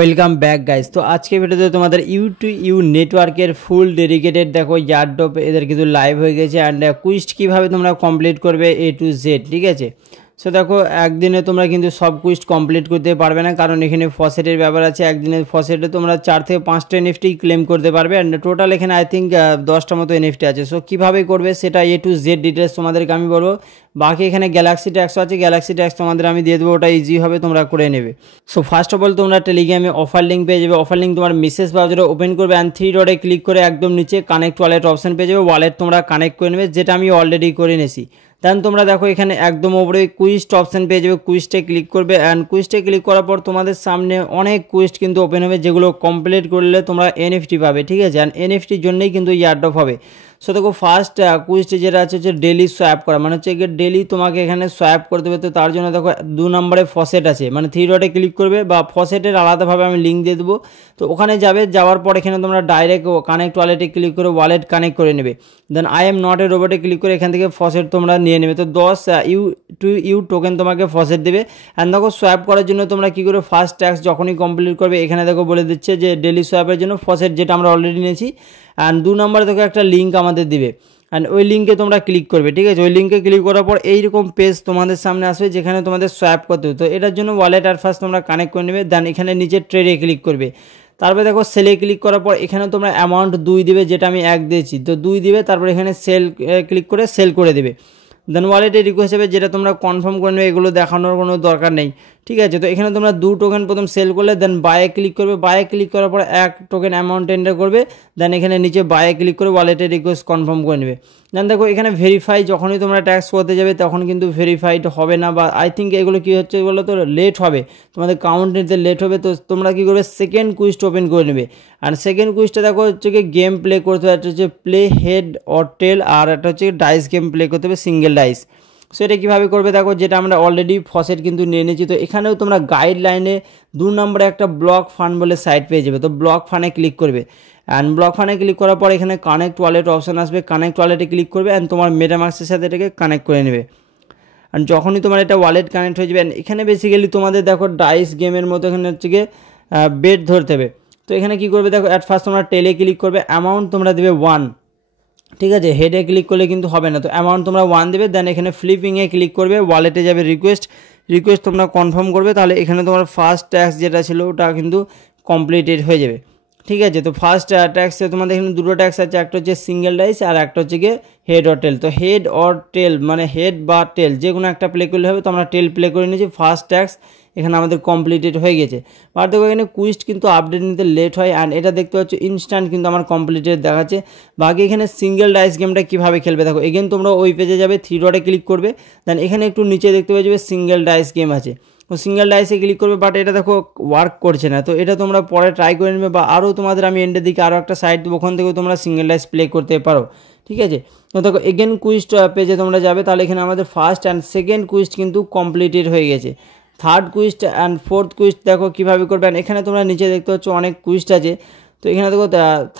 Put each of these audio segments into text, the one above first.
Welcome back guys. তো আজকে ভিডিওতে তোমাদের ইউ টু ইউ নেটওয়ার্কের ফুল ডেডিকেটেড দেখো ইয়ারড্রপ এদের কিন্তু লাইভ হয়ে গেছে অ্যান্ড কুইস্ট কীভাবে তোমরা কমপ্লিট করবে A to Z, ঠিক আছে। সো দেখো একদিনে তোমরা কিন্তু সব কুইস্ট কমপ্লিট করতে পারবে না, কারণ এখানে ফসেটের ব্যাপার আছে। একদিনে ফসেটে তোমরা 4 থেকে 5টা NFT ক্লেম করতে পারবে অ্যান্ড টোটাল এখানে আই থিঙ্ক 10টা মতো NFT আছে। সো কীভাবে করবে সেটা A to Z ডিটেলস তোমাদেরকে আমি বলবো। বাকি এখানে গ্যালাক্সি ট্যাক্স আছে, গ্যালাক্সি ট্যাক্স তোমাদের আমি দিয়ে দেবো, ওটা ইজি হবে, তোমরা করে নেবে। সো ফার্স্ট অফ অল তোমরা টেলিগ্রামে অফার লিঙ্ক পেয়ে যাবে। অফার লিঙ্ক তোমার মেসেজ ব্রাউজারে ওপেন করবে অ্যান্ড 3 ডটে ক্লিক করে একদম নিচে কানেক্ট ওয়ালেট অপশন পেয়ে যাবে। ওয়ালেট তোমরা কানেক্ট করে নেবে, যেটা আমি অলরেডি করে নিয়েছি। দেন তোমরা দেখো এখানে একদম ওপরে কুইস্ট অপশন পেয়ে যাবে, কুইস্টে ক্লিক করবে অ্যান্ড কুইস্টে ক্লিক করার পর তোমাদের সামনে অনেক কুইস্ট কিন্তু ওপেন হবে, যেগুলো কমপ্লিট করলে তোমরা NFT পাবে, ঠিক আছে। অ্যান্ড NFTর জন্যই কিন্তু ইয়ারড্রপ হবে। সো দেখো ফার্স্ট কুইস্টে যেটা আছে হচ্ছে ডেলি সোয়াপ করা, মানে হচ্ছে ডেলি তোমাকে এখানে সোয়াপ করতে হবে। তো তার জন্য দেখো 2 নম্বরে ফসেট আছে, মানে 3 ডটে ক্লিক করবে, বা ফসেটের আলাদাভাবে আমি লিঙ্ক দিয়ে দেবো। তো ওখানে যাবে, যাওয়ার পর এখানে তোমরা ডাইরেক্ট কানেক্ট ওয়ালেটে ক্লিক করে ওয়ালেট কানেক্ট করে নেবে। Then I am not a রোবটে ক্লিক করে এখান থেকে ফসেট তোমরা নিয়ে নেবে। তো 10 ইউ টু ইউ টোকেন তোমাকে ফসেট দেবে। অ্যান্ড দেখো সোয়াপ করার জন্য তোমরা কী করে ফার্স্ট ট্যাক্স যখনই কমপ্লিট করবে এখানে দেখো বলে দিচ্ছে যে ডেলি সোয়াপের জন্য ফসেট, যেটা আমরা অলরেডি নিয়েছি। অ্যান্ড 2 নম্বরে দেখো একটা লিঙ্ক আমাদের দিবে অ্যান্ড ওই লিঙ্কে তোমরা ক্লিক করবে, ঠিক আছে। ওই লিঙ্কে ক্লিক করার পর এইরকম পেজ তোমাদের সামনে আসবে, যেখানে তোমাদের সোয়াপ করতে হবে। তো এটার জন্য ওয়ালেট আর ফার্স্ট তোমরা কানেক্ট করে নেবে। দেন এখানে নিচে ট্রেডে ক্লিক করবে। তারপরে দেখো সেলে ক্লিক করার পর এখানে তোমরা অ্যামাউন্ট 2 দিবে, যেটা আমি 1 দিয়েছি, তো 2 দিবে। তারপর এখানে সেল ক্লিক করে সেল করে দেবে। দেন ওয়ালেটে রিকোয়েস্ট হবে, যেটা তোমরা কনফার্ম করে নেবে, এগুলো দেখানোর কোনো দরকার নেই, ঠিক আছে। তো এখানে তোমরা 2 টোকেন প্রথম সেল করলে দেন বায়ে ক্লিক করবে। বায়ে ক্লিক করার পর 1 টোকেন অ্যামাউন্ট এন্টার করবে। দেন এখানে নিচে বায়ে ক্লিক করে ওয়ালেটে রিকোয়েস্ট কনফার্ম করে নেবে। দেন দেখো এখানে ভেরিফাই, যখনই তোমরা ট্যাক্স করতে যাবে তখন কিন্তু ভেরিফাইড হবে না, বা আই থিঙ্ক এগুলো কী হচ্ছে বলো তো লেট হবে, তোমাদের কাউন্ট নিতে লেট হবে। তো তোমরা কী করবে, সেকেন্ড কুইস্ট ওপেন করে নেবে। আর সেকেন্ড কুইস্টটা দেখো হচ্ছে কি গেম প্লে করতে হবে, একটা হচ্ছে প্লে হেড অর টেল, আর একটা হচ্ছে ডাইস গেম প্লে করতে হবে, সিঙ্গেল ডাইস। সো এটা কীভাবে করবে দেখো, যেটা আমরা অলরেডি ফসেট কিন্তু নিয়ে নিয়েছি। তো এখানেও তোমরা গাইডলাইনে 2 নম্বরে একটা ব্লক ফান্ড বলে সাইট পেয়ে যাবে। তো ব্লক ফান্ডে ক্লিক করবে অ্যান্ড ব্লক ফান্ডে ক্লিক করার পর এখানে কানেক্ট ওয়ালেট অপশান আসবে। কানেক্ট ওয়ালেটে ক্লিক করবে অ্যান্ড তোমার মেটামাক্সের সাথে এটাকে কানেক্ট করে নেবে। অ্যান্ড যখনই তোমার এটা ওয়ালেট কানেক্ট হয়ে যাবে, এখানে বেসিক্যালি তোমাদের দেখো ডাইস গেমের মতো এখানে হচ্ছে গিয়ে বেট ধরতে হবে। তো এখানে কী করবে দেখো, অ্যাট ফার্স্ট তোমরা টেলে ক্লিক করবে, অ্যামাউন্ট তোমরা দেবে 1, ঠিক আছে। হেডে ক্লিক করলে কিন্তু হবে না, তো অ্যামাউন্ট তোমরা 1 দেবে। দেন এখানে ফ্লিপিংয়ে ক্লিক করবে, ওয়ালেটে যাবে রিকোয়েস্ট তোমরা কনফার্ম করবে। তাহলে এখানে তোমার ফার্স্ট ট্যাক্স যেটা ছিল ওটা কিন্তু কমপ্লিটেড হয়ে যাবে, ঠিক আছে। তো ফার্স্ট ট্যাক্সে তোমাদের এখানে 2টো ট্যাক্স আছে, একটা হচ্ছে সিঙ্গেল ডাইস আর একটা হচ্ছে গিয়ে হেড অর টেল। তো হেড অর টেল মানে হেড বা টেল যে কোনো একটা প্লে করলে হবে। তো আমরা টেল প্লে করে নিয়েছি, ফার্স্ট ট্যাক্স এখানে আমাদের কমপ্লিটেড হয়ে গেছে। বাট দেখো এখানে কুইস্ট কিন্তু আপডেট নিতে লেট হয়, অ্যান্ড এটা দেখতে পাচ্ছ ইনস্ট্যান্ট কিন্তু আমার কমপ্লিটেড দেখাচ্ছে। বাকি এখানে সিঙ্গেল ডাইস গেমটা কীভাবে খেলবে দেখো, এগেন তোমরা ওই পেজে যাবে, 3 ডটে ক্লিক করবে। দেন এখানে একটু নিচে দেখতে পাওয়া যাবে সিঙ্গেল ডাইস গেম আছে, তো সিঙ্গেল ডাইসে ক্লিক করবে। বাট এটা দেখো ওয়ার্ক করছে না, তো এটা তোমরা পরে ট্রাই করে নেবে, বা আরও তোমাদের আমি এন্ডের দিকে আরও একটা সাইট দেবো, ওখান থেকেও তোমরা সিঙ্গেল ডাইস প্লে করতে পারো, ঠিক আছে। তো দেখো এগেন কুইস্ট পেজে তোমরা যাবে, তাহলে এখানে আমাদের ফার্স্ট অ্যান্ড সেকেন্ড কুইস্ট কিন্তু কমপ্লিটেড হয়ে গেছে। Third quest and fourth quest দেখো কীভাবে করবে। এখানে তোমরা নিচে দেখতে পাচ্ছ অনেক কুইস্ট আছে। তো এখানে দেখো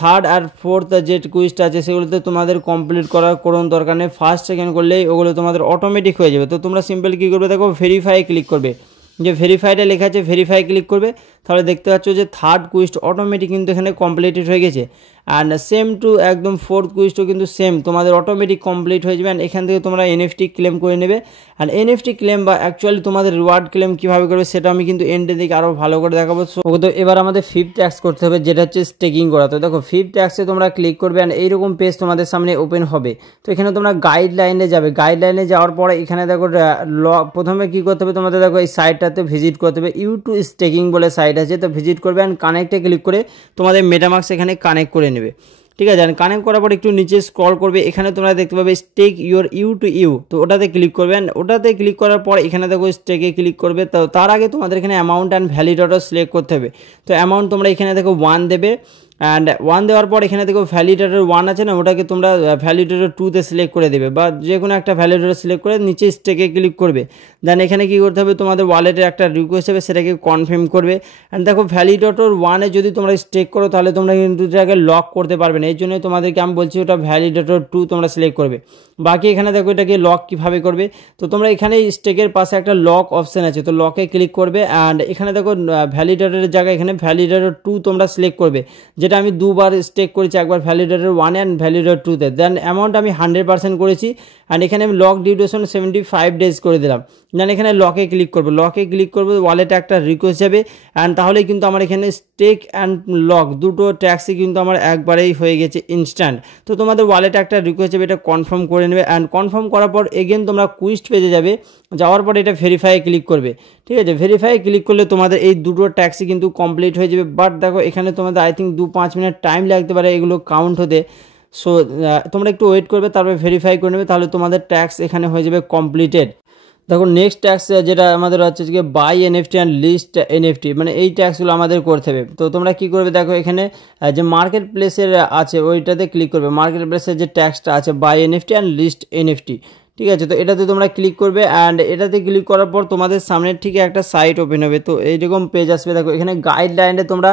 থার্ড আর ফোর্থ যে কুইস্ট আছে সেগুলোতে তোমাদের কমপ্লিট করার কোনো দরকার নেই, ফার্স্ট সেকেন্ড করলেই ওগুলো তোমাদের অটোমেটিক হয়ে যাবে। তো তোমরা সিম্পল কী করবে দেখো, ভেরিফাই ক্লিক করবে, যে ভেরিফাইটা লেখা আছে ভেরিফাই ক্লিক করবে। তাহলে দেখতে পাচ্ছ যে থার্ড কুইস্ট অটোমেটিক কিন্তু এখানে কমপ্লিটেড হয়ে গেছে। অ্যান্ড সেম টু একদম ফোর্থ কুইস্টও কিন্তু সেম তোমাদের অটোমেটিক কমপ্লিট হয়ে যাবে। অ্যান্ড এখান থেকে তোমরা NFT ক্লেম করে নেবে। অ্যান্ড NFT ক্লেম বা অ্যাকচুয়ালি তোমাদের রিওয়ার্ড ক্লেম কীভাবে করবে সেটা আমি কিন্তু এন্ডের দিকে আরও ভালো করে দেখাবো। সো তো এবার আমাদের 5th ট্যাক্স করতে হবে, যেটা হচ্ছে স্টেকিং করা। তো দেখো 5th ট্যাক্সে তোমরা ক্লিক করবে অ্যান্ড এইরকম পেজ তোমাদের সামনে ওপেন হবে। তো এখানে তোমরা গাইডলাইনে যাবে, গাইডলাইনে যাওয়ার পরে এখানে দেখো প্রথমে কী করতে হবে তোমাদের দেখো এই সাইটটাতে ভিজিট করতে হবে, ইউ টু স্টেকিং বলে সাইট আছে। তো ভিজিট করবে অ্যান্ড কানেক্টে ক্লিক করে তোমাদের মেটামাক্স এখানে কানেক্ট করে নেবে, ঠিক আছে। আর কানেক্ট করার পর একটু নিচে স্ক্রল করবে, এখানে তোমরা দেখতে পাবে stake your U two U, তো ওটাতে ক্লিক করবেন। ওটাতে ক্লিক করার পর এখানে দেখো স্টেকে ক্লিক করবে। তো তার আগে তোমাদের এখানে অ্যামাউন্ট অ্যান্ড ভ্যালিডেটর সিলেক্ট করতে হবে। তো অ্যামাউন্ট তোমরা এখানে দেখো 1 দেবে। অ্যান্ড 1 দেওয়ার পর এখানে দেখো ভ্যালিডেটর 1 আছে না, ওটাকে তোমরা ভ্যালিডেটর 2তে সিলেক্ট করে দেবে, বা যে কোনো একটা ভ্যালিডেটর সিলেক্ট করে নিচে স্টেকে ক্লিক করবে। দেন এখানে কী করতে হবে, তোমাদের ওয়ালেটের একটা রিকোয়েস্ট হবে, সেটাকে কনফার্ম করবে। অ্যান্ড দেখো ভ্যালিডেটর 1-এ যদি তোমরা স্টেক করো তাহলে তোমরা কিন্তু এটাকে লক করতে পারবে না, এই জন্য তোমাদেরকে আমি বলছি ওটা ভ্যালিডেটর 2 তোমরা সিলেক্ট করবে। বাকি এখানে দেখো এটাকে লক কীভাবে করবে, তো তোমরা এখানে স্টেকের পাশে একটা লক অপশান আছে, তো লকে ক্লিক করবে। অ্যান্ড এখানে দেখো ভ্যালিডেটরের জায়গায় এখানে ভ্যালিডেটর 2 তোমরা সিলেক্ট করবে, যেটা আমি দুবার স্টেক করেছি, একবার ভ্যালিডেটর 1 অ্যান্ড ভ্যালিডেটর 2-তে। দেন অ্যামাউন্ট আমি 100% করেছি, অ্যান্ড এখানে আমি লক ডিউরেশন 75 ডেজ করে দিলাম। দেন এখানে লকে ক্লিক করবো, লকে ক্লিক করবো, ওয়ালেটে একটা রিকোয়েস্ট যাবে, অ্যান্ড তাহলেই কিন্তু আমার এখানে স্টেক অ্যান্ড লক দুটো ট্যাক্সই কিন্তু আমার একবারেই হয়ে গেছে ইনস্ট্যান্ট। তো তোমাদের ওয়ালেটে একটা রিকোয়েস্ট যাবে, এটা কনফার্ম করে নেবে। অ্যান্ড কনফার্ম করার পর এগেন তোমরা কুইস্ট পেজে যাবে, যাওয়ার পর এটা ভেরিফাই ক্লিক করবে, ঠিক আছে। ভেরিফাই ক্লিক করলে তোমাদের এই দুটো ট্যাক্সই কিন্তু কমপ্লিট হয়ে যাবে। বাট দেখো এখানে তোমাদের আই থিঙ্ক 2-5 মিনিট টাইম লাগতে পারে এগুলো কাউন্ট হতে। সো তোমরা একটু ওয়েট করবে, তারপরে ভেরিফাই করে নেবে, তাহলে তোমাদের ট্যাক্স এখানে হয়ে যাবে কমপ্লিটেড। দেখো নেক্সট ট্যাক্স যেটা আমাদের হচ্ছে যে buy NFT and list NFT, মানে এই ট্যাক্সগুলো আমাদের করতে হবে। তো তোমরা কি করবে, দেখো এখানে যে মার্কেট প্লেসের আছে ওইটাতে ক্লিক করবে, মার্কেট প্লেসের যে ট্যাক্সটা আছে buy NFT and list NFT, ঠিক আছে। তো এটাতে তোমরা ক্লিক করবে, অ্যান্ড এটাতে ক্লিক করার পর তোমাদের সামনে ঠিক একটা সাইট ওপেন হবে। তো এইরকম পেজ আসবে, দেখো এখানে গাইডলাইনে তোমরা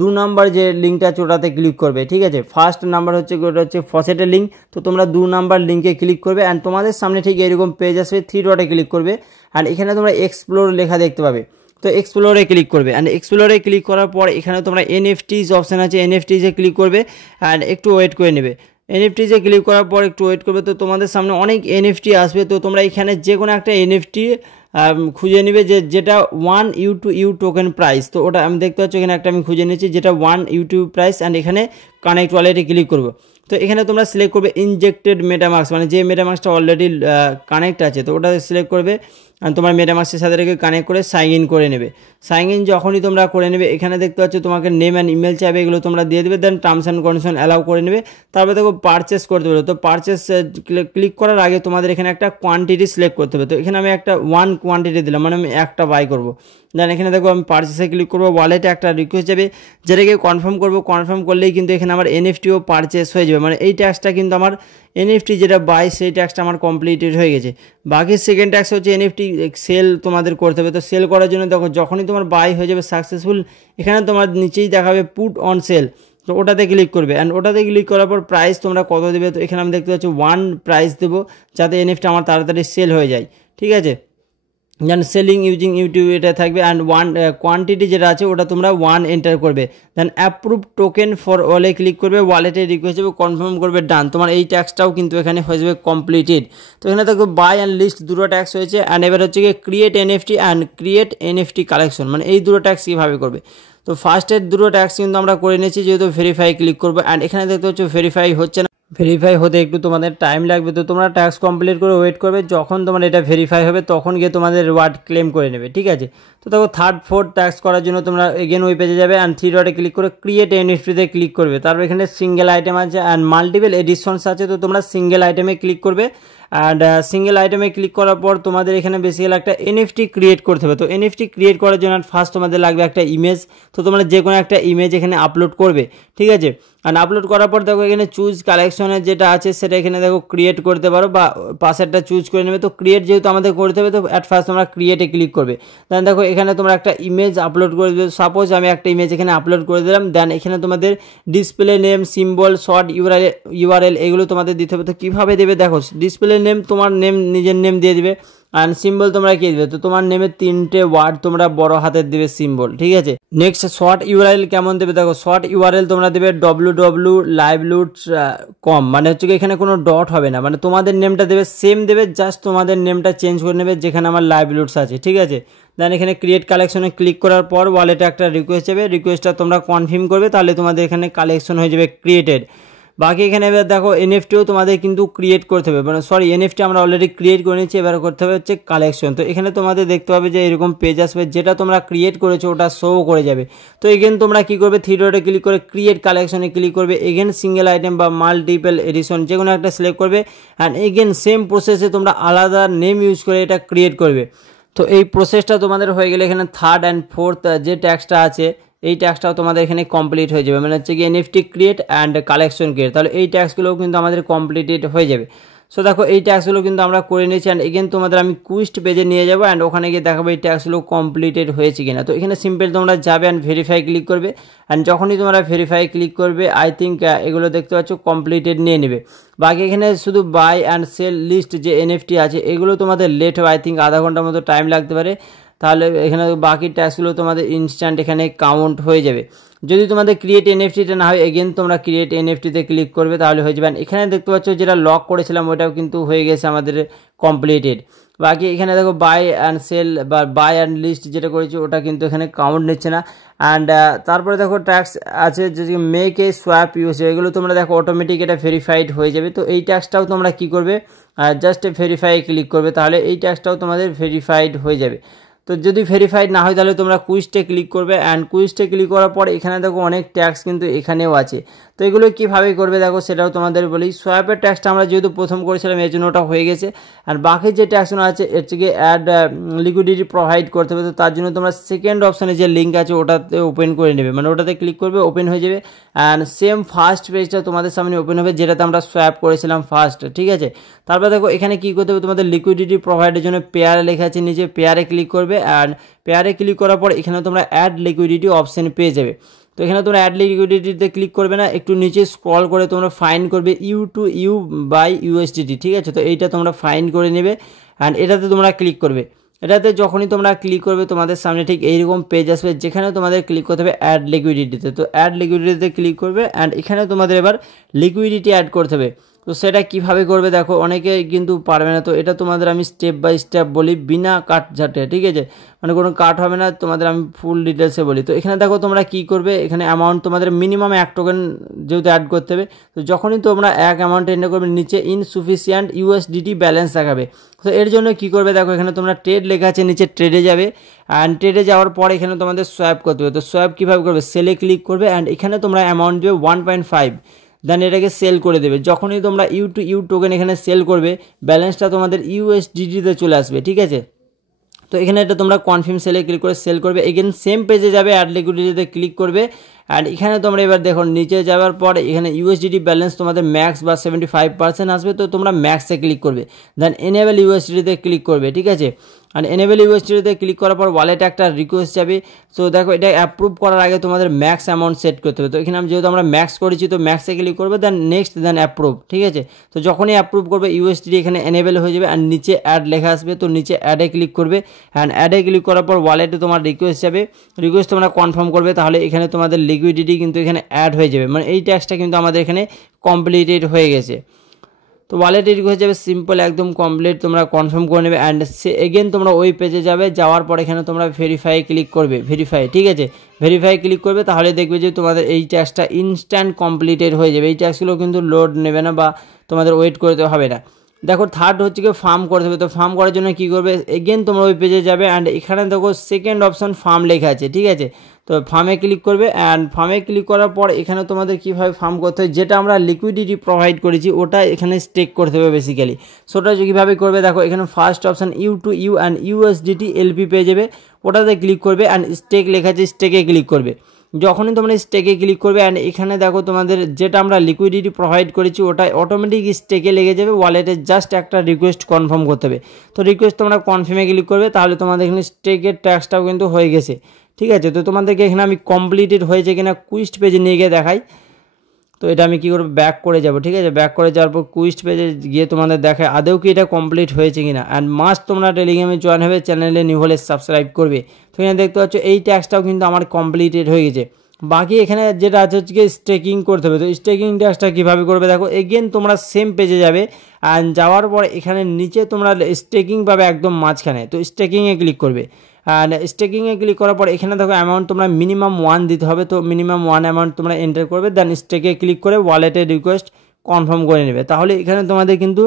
2 নাম্বার যে লিঙ্কটা আছে ওটাতে ক্লিক করবে, ঠিক আছে। ফার্স্ট নাম্বার হচ্ছে ওটা হচ্ছে ফসেটের লিঙ্ক, তো তোমরা 2 নাম্বার লিঙ্কে ক্লিক করবে, অ্যান্ড তোমাদের সামনে ঠিক এরকম পেজ আসবে, 3 ডটে ক্লিক করবে, অ্যান্ড এখানে তোমরা এক্সপ্লোর লেখা দেখতে পাবে। তো এক্সপ্লোরে ক্লিক করবে, অ্যান্ড এক্সপ্লোরে ক্লিক করার পর এখানে তোমরা এনএফটিস অপশান আছে, এনএফটিসে ক্লিক করবে, অ্যান্ড একটু ওয়েট করে নেবে। এনএফটিতে ক্লিক করার পর একটু ওয়েট করবে, তো তোমাদের সামনে অনেক এনএফটি আসবে। তো তোমরা এখানে যে কোনো একটা এনএফটি খুঁজে নেবে, যেটা 1 U2U টোকেন প্রাইস। তো ওটা আমি দেখতে পাচ্ছি এখানে একটা আমি খুঁজে নিয়েছি, যেটা 1 U2U প্রাইস, অ্যান্ড এখানে কানেক্ট ওয়ালেটে ক্লিক করবো। তো এখানে তোমরা সিলেক্ট করবে ইনজেক্টেড মেটামাস্ক, মানে যে মেটামাস্কটা অলরেডি কানেক্ট আছে, তো ওটা সিলেক্ট করবে, আর তোমার মেটামাস্কের সাথে রেখে কানেক্ট করে সাইন ইন করে নেবে। সাইন ইন যখনই তোমরা করে নেবে, এখানে দেখতে পাচ্ছ তোমাকে নেম অ্যান্ড ইমেল চাইবে, এগুলো তোমরা দিয়ে দেবে। দেন টার্মস অ্যান্ড কন্ডিশন অ্যালাউ করে নেবে। তারপরে দেখো পারচেস করতে পারবে। তো পারচেস ক্লিক করার আগে তোমাদের এখানে একটা কোয়ান্টিটি সিলেক্ট করতে হবে। তো এখানে আমি একটা 1 কোয়ান্টিটি দিলাম, মানে আমি একটা বাই করবো। দেন এখানে দেখো আমি পারচেসে ক্লিক করবো, ওয়ালেটে একটা রিকোয়েস্ট যাবে, যেটাকে কনফার্ম করবো। কনফার্ম করলেই কিন্তু এখানে আমার এনএফটিও পারচেস হয়ে যাবে, মানে এই ট্যাক্সটা কিন্তু আমার এনএফটি যেটা বাই সেই ট্যাক্সটা আমার কমপ্লিটেড হয়ে গেছে। বাকি সেকেন্ড ট্যাক্স হচ্ছে এনএফটি সেল তোমাদের করতে হবে। তো সেল করার জন্য দেখো যখনই তোমার বাই হয়ে যাবে সাকসেসফুল, এখানে তোমার নিচেই দেখাবে পুট অন সেল, তো ওটাতে ক্লিক করবে। অ্যান্ড ওটাতে ক্লিক করার পর প্রাইস তোমরা কত দেবে, তো এখানে আমি দেখতে পাচ্ছি 1 প্রাইস দেবো, যাতে এনএফটি আমার তাড়াতাড়ি সেল হয়ে যায়, ঠিক আছে। দেন সেলিং ইউজিং ইউটিউব এটা থাকবে, অ্যান্ড 1 কোয়ান্টিটি যেটা আছে ওটা তোমরা 1 এন্টার করবে। দেন অ্যাপ্রুভ টোকেন ফর ওয়ালে ক্লিক করবে, ওয়ালেটে রিকোয়েস্ট হবে, কনফার্ম করবে, ডান। তোমার এই ট্যাক্সটাও কিন্তু এখানে হয়ে যাবে কমপ্লিটেড। তো এখানে দেখো বাই অ্যান্ড লিস্ট দুটো ট্যাক্স হয়েছে। অ্যান্ড এবার হচ্ছে গিয়ে create NFT and create NFT collection, মানে এই দুটো ট্যাক্স কীভাবে করবে। তো ফার্স্টের দুটো ট্যাক্স কিন্তু আমরা করে নিয়েছি, যেহেতু ভেরিফাই ক্লিক করবো। অ্যান্ড এখানে দেখতে হচ্ছে ভেরিফাই হচ্ছে না, ভেরিফাই হতে একটু তোমাদের টাইম লাগবে। তো তোমরা ট্যাক্স কমপ্লিট করে ওয়েট করবে, যখন তোমার এটা ভেরিফাই হবে তখন গিয়ে তোমাদের রিওয়ার্ড ক্লেম করে নেবে, ঠিক আছে। তো দেখো 3rd 4th ট্যাক্স করার জন্য তোমরা এগেন ওই পেজে যাবে, অ্যান্ড 3 ডটে ক্লিক করে ক্রিয়েট এনএফটিতে ক্লিক করবে। তারপর এখানে সিঙ্গেল আইটেম আছে অ্যান্ড মাল্টিপল এডিশনস আছে, তো তোমরা সিঙ্গেল আইটেমে ক্লিক করবে। অ্যান্ড সিঙ্গেল আইটেমে ক্লিক করার পর তোমাদের এখানে বেসিক্যালি একটা এনএফটি ক্রিয়েট করতে হবে। তো এনএফটি ক্রিয়েট করার জন্য ফার্স্ট তোমাদের লাগবে একটা ইমেজ। তো তোমরা যে কোনো একটা ইমেজ এখানে আপলোড করবে, ঠিক আছে। আর আপলোড করার পর দেখো এখানে চুজ কালেকশনের যেটা আছে সেটা এখানে দেখো ক্রিয়েট করতে পারো, বা পাশেরটা চুজ করে নেবে। তো ক্রিয়েট যেহেতু আমাদের করতে হবে, তো অ্যাট ফার্স্ট তোমরা ক্রিয়েটে ক্লিক করবে। দেন দেখো এখানে তোমরা একটা ইমেজ আপলোড করে দেবে। সাপোজ আমি একটা ইমেজ এখানে আপলোড করে দিলাম। দেন এখানে তোমাদের display name, symbol, short URL এগুলো তোমাদের দিতে হবে। তো কীভাবে দেবে দেখো, ডিসপ্লে নেম তোমার নেম, নিজের নেম দিয়ে দিবে। অ্যান্ড সিম্বল তোমরা কী দেবে, তো তোমার নেমের 3টে ওয়ার্ড তোমরা বড় হাতের দেবে সিম্বল, ঠিক আছে। নেক্সট শর্ট ইউআরএল কেমন দেবে দেখো, শর্ট ইউআরএল তোমরা দেবে www.livelihood.com, মানে হচ্ছে কি এখানে কোনো ডট হবে না, মানে তোমাদের নেমটা দেবে সেম দেবে, জাস্ট তোমাদের নেমটা চেঞ্জ করে নেবে যেখানে আমার লাইভলিহুডস আছে, ঠিক আছে। দেন এখানে ক্রিয়েট কালেকশনে ক্লিক করার পর ওয়ালেটে একটা রিকোয়েস্ট যাবে, রিকোয়েস্টটা তোমরা কনফার্ম করবে, তাহলে তোমাদের এখানে কালেকশন হয়ে যাবে ক্রিয়েটেড। বাকি এখানে এবার দেখো এনএফটিও তোমাদের কিন্তু ক্রিয়েট করতে হবে, মানে সরি এনএফটি আমরা অলরেডি ক্রিয়েট করে নিচ্ছি, এবার করতে হবে হচ্ছে কালেকশন। তো এখানে তোমাদের দেখতে হবে যে এরকম পেজ আসবে, যেটা তোমরা ক্রিয়েট করেছো ওটা শো করে যাবে। তো এগেন তোমরা কি করবে, 3 ডটে ক্লিক করে ক্রিয়েট কালেকশনে ক্লিক করবে। এগেন সিঙ্গেল আইটেম বা মাল্টিপল এডিশন যে কোনো একটা সিলেক্ট করবে, অ্যান্ড এগেন সেম প্রসেসে তোমরা আলাদা নেম ইউজ করে এটা ক্রিয়েট করবে। তো এই প্রসেসটা তোমাদের হয়ে গেলে এখানে 3rd and 4th যে ট্যাক্সটা আছে এই ট্যাক্সটাও তোমাদের এখানে কমপ্লিট হয়ে যাবে, মানে হচ্ছে কি NFT create and collection create, তাহলে এই ট্যাক্সগুলোও কিন্তু আমাদের কমপ্লিটেড হয়ে যাবে। সো দেখো এই ট্যাক্সগুলো কিন্তু আমরা করে নিয়েছি অ্যান্ড এগেন তোমাদের আমি কুইস্ট পেজে নিয়ে যাবো অ্যান্ড ওখানে গিয়ে দেখাবো এই ট্যাক্সগুলো কমপ্লিটেড হয়েছে কিনা। তো এখানে সিম্পল তোমরা যাবে অ্যান্ড ভেরিফাই ক্লিক করবে অ্যান্ড যখনই তোমরা ভেরিফাই ক্লিক করবে আই থিঙ্ক এগুলো দেখতে পাচ্ছ কমপ্লিটেড নিয়ে নেবে। বাকি এখানে শুধু বাই অ্যান্ড সেল লিস্ট যে এনএফটি আছে এগুলো তোমাদের লেট হবে, আই থিঙ্ক আধা ঘন্টার মতো টাইম লাগতে পারে, তাহলে এখানে বাকি ট্যাক্সগুলো তোমাদের ইনস্ট্যান্ট এখানে কাউন্ট হয়ে যাবে। যদি তোমাদের ক্রিয়েট এনএফটিটা না হয় এগেন তোমরা ক্রিয়েট এনএফটিতে ক্লিক করবে তাহলে হয়ে যাবে। এখানে দেখতে পাচ্ছ যেটা লক করেছিলাম ওটাও কিন্তু হয়ে গেছে আমাদের কমপ্লিটেড। বাকি এখানে দেখো বাই অ্যান্ড সেল বা বাই অ্যান্ড লিস্ট যেটা করেছি ওটা কিন্তু এখানে কাউন্ট নিচ্ছে না। অ্যান্ড তারপরে দেখো ট্যাক্স আছে যে মেক এ সোয়াপ ইউজ, এগুলো তোমরা দেখো অটোমেটিক এটা ভেরিফাইড হয়ে যাবে। তো এই ট্যাক্সটাও তোমরা কি করবে জাস্ট ভেরিফাই ক্লিক করবে তাহলে এই ট্যাক্সটাও তোমাদের ভেরিফাইড হয়ে যাবে। তো যদি ভেরিফাইড না হয় তাহলে তোমরা কুইজটে ক্লিক করবে অ্যান্ড কুইজটে ক্লিক করার পর এখানে দেখো অনেক ট্যাক্স কিন্তু এখানেও আছে। তো এগুলো কীভাবে করবে দেখো সেটাও তোমাদের বলি। সোয়াপের ট্যাক্সটা আমরা যেহেতু প্রথম করেছিলাম এর জন্য ওটা হয়ে গেছে, আর বাকি যে ট্যাক্সগুলো আছে এর থেকে অ্যাড লিকুইডিটি প্রোভাইড করতে হবে। তো তার জন্য তোমরা সেকেন্ড অপশানে যে লিঙ্ক আছে ওটাতে ওপেন করে নেবে, মানে ওটাতে ক্লিক করবে ওপেন হয়ে যাবে অ্যান্ড সেম ফার্স্ট পেজটা তোমাদের সামনে ওপেন হবে যেটাতে আমরা সোয়াপ করেছিলাম ফার্স্ট, ঠিক আছে। তারপর দেখো এখানে কী করতে হবে তোমাদের লিকুইডিটি প্রোভাইডের জন্য পেয়ারে লেখা আছে নিচে, পেয়ারে ক্লিক করবে অ্যান্ড পেয়ারে ক্লিক করার পর এখানে তোমরা অ্যাড লিকুইডিটি অপশান পেয়ে যাবে। তো এখানে তোমরা অ্যাড লিকুইডিটিতে ক্লিক করবে না, একটু নিচে স্ক্রল করে তোমরা ফাইন্ড করবে U two U buy USDT, ঠিক আছে। তো এইটা তোমরা ফাইন্ড করে নেবে অ্যান্ড এটাতে তোমরা ক্লিক করবে। এটাতে যখনই তোমরা ক্লিক করবে তোমাদের সামনে ঠিক এইরকম পেজ আসবে যেখানে তোমাদের ক্লিক করতে হবে অ্যাড লিকুইডিটিতে। তো অ্যাড লিকুইডিটিতে ক্লিক করবে অ্যান্ড এখানে তোমাদের এবার লিকুইডিটি অ্যাড করতে হবে। তো সেটা কিভাবে করবে দেখো অনেকে কিন্তু পারবে না, তো এটা তোমাদের আমি স্টেপ বাই স্টেপ বলি বিনা কাট ঝাটে, ঠিক আছে, মানে কোনো কাট হবে না, তোমাদের আমি ফুল ডিটেলসে বলি। তো এখানে দেখো তোমরা কি করবে, এখানে অ্যামাউন্ট তোমাদের মিনিমাম 1 টোকেন যেহেতু অ্যাড করতে হবে, তো যখনই তোমরা এক অ্যামাউন্ট এন্টার করবে নিচে ইনসুফিসিয়েন্ট ইউএসডিটি ব্যালেন্স দেখাবে। তো এর জন্য কি করবে দেখো এখানে তোমরা ট্রেড লেখা আছে নিচে, ট্রেডে যাবে অ্যান্ড ট্রেডে যাওয়ার পর এখানে তোমাদের সোয়াপ করতে হবে। তো সোয়াপ কীভাবে করবে, সেলে ক্লিক করবে অ্যান্ড এখানে তোমরা অ্যামাউন্ট দেবে 1.5, দেন এটাকে সেল করে দেবে। যখনই তোমরা ইউ টু ইউ টোকেন এখানে সেল করবে ব্যালেন্সটা তোমাদের ইউএসডিটিতে চলে আসবে, ঠিক আছে। তো এখানে এটা তোমরা কনফার্ম সেলে ক্লিক করে সেল করবে, এগেন সেম পেজে যাবে অ্যাড লিকুইডিটিতে ক্লিক করবে অ্যান্ড এখানে তোমরা এবার দেখো নিচে যাওয়ার পর এখানে ইউএসডিটি ব্যালেন্স তোমাদের ম্যাক্স বা 75% আসবে, তো তোমরা ম্যাক্সে ক্লিক করবে, দেন এনেবল ইউএসডিটিতে ক্লিক করবে, ঠিক আছে। আর এনেবল ইউএসডিটিতে ক্লিক করার পর ওয়ালেটে একটা রিকোয়েস্ট যাবে। সো দেখো এটা অ্যাপ্রুভ করার আগে তোমাদের ম্যাক্স অ্যামাউন্ট সেট করতে হবে। তো এখানে যেহেতু আমরা ম্যাক্স করেছি তো ম্যাক্সে ক্লিক করবে, দেন নেক্সট, দেন অ্যাপ্রুভ, ঠিক আছে। তো যখনই অ্যাপ্রুভ করবে ইউএসডিটি এখানে এনেবল হয়ে যাবে আর নিচে অ্যাড লেখা আসবে, তো নিচে অ্যাডে ক্লিক করবে অ্যান্ড অ্যাডে ক্লিক করার পর ওয়ালেটে তোমার রিকোয়েস্ট যাবে, রিকোয়েস্ট তোমরা কনফার্ম করবে, তাহলে এখানে তোমাদের লিকুইডিটি কিন্তু এখানে অ্যাড হয়ে যাবে, মানে এই ট্যাক্সটা কিন্তু আমাদের এখানে কমপ্লিটেড হয়ে গেছে। তো ওয়ালেটে হয়ে যাবে সিম্পল একদম কমপ্লিট, তোমরা কনফার্ম করে নেবে অ্যান্ড এগেন তোমরা ওই পেজে যাবে, যাওয়ার পর এখানে তোমরা ভেরিফাই ক্লিক করবে, ভেরিফাই, ঠিক আছে, ভেরিফাই ক্লিক করবে তাহলে দেখবে যে তোমাদের এই ট্যাক্সটা ইনস্ট্যান্ট কমপ্লিটেড হয়ে যাবে। এই ট্যাক্সগুলো কিন্তু লোড নেবে না বা তোমাদের ওয়েট করতে হবে না। দেখো থার্ড হচ্ছে কি ফার্ম করতে হবে। তো ফার্ম করার জন্য কী করবে, এগেন তোমরা ওই পেজে যাবে অ্যান্ড এখানে দেখো সেকেন্ড অপশন ফার্ম লেখা আছে, ঠিক আছে। তো ফার্মে ক্লিক করবে অ্যান্ড ফার্মে ক্লিক করার পর এখানে তোমাদের কীভাবে ফার্ম করতে হয়, যেটা আমরা লিকুইডিটি প্রোভাইড করেছি ওটা এখানে স্টেক করতে হবে বেসিক্যালি। সোটা কীভাবে করবে দেখো এখানে first option U two U and USDT LP পেয়ে যাবে, ওটাতে ক্লিক করবে অ্যান্ড স্টেক লেখা আছে স্টেকে ক্লিক করবে। যখনই তোমরা স্টেকে ক্লিক করবে অ্যান্ড এখানে দেখো তোমাদের যেটা আমরা লিকুইডিটি প্রোভাইড করেছি ওটা অটোমেটিক স্টেকে লেগে যাবে, ওয়ালেটে জাস্ট একটা রিকোয়েস্ট কনফার্ম করতে হবে। তো রিকোয়েস্ট তোমরা কনফার্মে ক্লিক করবে তাহলে তোমাদের এখানে স্টেকের ট্যাক্সটাও কিন্তু হয়ে গেছে, ঠিক আছে। তো তোমাদেরকে এখানে আমি কমপ্লিটেড হয়েছে কিনা কুইস্ট পেজে নিয়ে গিয়ে দেখাই। তো এটা আমি কী করবো, ব্যাক করে যাব, ঠিক আছে। ব্যাক করে যাওয়ার পর কুইস্ট পেজে গিয়ে তোমাদের দেখায় আদৌ কি এটা কমপ্লিট হয়েছে কিনা। অ্যান্ড মাস্ট তোমরা টেলিগ্রামে জয়েন হবে, চ্যানেলে নিউ হলে সাবস্ক্রাইব করবে। তো এখানে দেখতে পাচ্ছ এই ট্যাক্সটাও কিন্তু আমার কমপ্লিটেড হয়ে গেছে। বাকি এখানে যেটা আছে হচ্ছে কি স্টেকিং করতে হবে। তো স্টেকিং ট্যাক্সটা কীভাবে করবে দেখো এগেন তোমরা সেম পেজে যাবে অ্যান্ড যাওয়ার পর এখানে নিচে তোমরা স্টেকিং পাবে একদম মাঝখানে, তো স্টেকিংয়ে ক্লিক করবে অ্যান্ড স্টেকিংয়ে ক্লিক করার পর এখানে দেখো অ্যামাউন্ট তোমরা মিনিমাম 1 দিতে হবে। তো মিনিমাম 1 অ্যামাউন্ট তোমরা এন্টার করবে, দেন স্টেকে ক্লিক করে ওয়ালেটে রিকোয়েস্ট কনফার্ম করে নেবে, তাহলে এখানে তোমাদের কিন্তু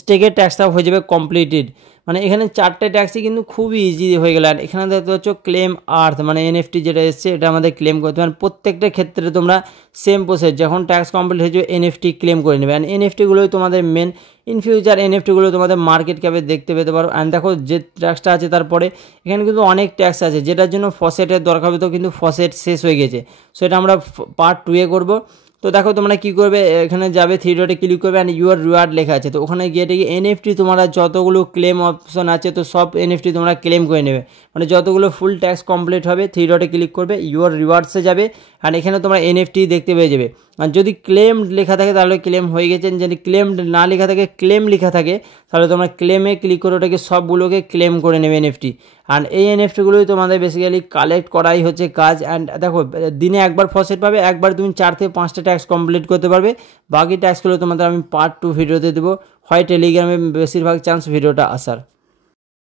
স্টেকের ট্যাক্সটা হয়ে যাবে কমপ্লিটেড, মানে এখানে 4টে ট্যাক্সই কিন্তু খুবই ইজি হয়ে গেল। আর এখানে দেখতে পাচ্ছ ক্লেম আর্থ, মানে এনএফটি যেটা এসছে এটা আমাদের ক্লেম করতে হবে। প্রত্যেকটা ক্ষেত্রে তোমরা সেম প্রসেস, যখন ট্যাক্স কমপ্লিট হয়ে যাবে এনএফটি ক্লেম করে নেবে। অ্যান্ড এনএফটিগুলোই তোমাদের মেন, ইন ফিউচার এনএফটিগুলো তোমাদের মার্কেট ক্যাপে দেখতে পেতে পারো। অ্যান্ড দেখো যে ট্যাক্সটা আছে তারপরে এখানে কিন্তু অনেক ট্যাক্স আছে, যেটার জন্য ফসেটের দরকার হবে, তো কিন্তু ফসেট শেষ হয়ে গেছে। সো এটা আমরা পার্ট 2 করবো। তো দেখো তোমরা কী করবে, এখানে যাবে 3 ডটে ক্লিক করবে অ্যান্ড ইউর রিওয়ার্ড লেখা আছে, তো ওখানে গিয়ে দেখি এনএফটি তোমরা যতগুলো ক্লেম অপশন আছে তো সব এনএফটি তোমরা ক্লেম করে নেবে। মানে যতগুলো ফুল ট্যাক্স কমপ্লিট হবে 3 ডটে ক্লিক করবে, ইউর রিওয়ার্ডসে যাবে আর এখানে তোমরা এনএফটি দেখতে পেয়ে যাবে। আর যদি ক্লেম লেখা থাকে তাহলে ক্লেম হয়ে গেছে, যদি ক্লেম না লেখা থাকে, ক্লেম লেখা থাকে, তাহলে তোমরা ক্লেমে ক্লিক করে ওটাকে সবগুলোকে ক্লেম করে নেবে এনএফটি। আর এই এনএফটিগুলোই তোমাদের বেসিক্যালি কালেক্ট করাই হচ্ছে কাজ। অ্যান্ড দেখো দিনে একবার ফসেট পাবে, একবার তুমি 4 থেকে 5টা ট্যাক্স কমপ্লিট করতে পারবে। বাকি ট্যাক্সগুলো তোমাদের আমি পার্ট 2 ভিডিওতে দেবো, হয় টেলিগ্রামে বেশিরভাগ চান্স ভিডিওটা আসার।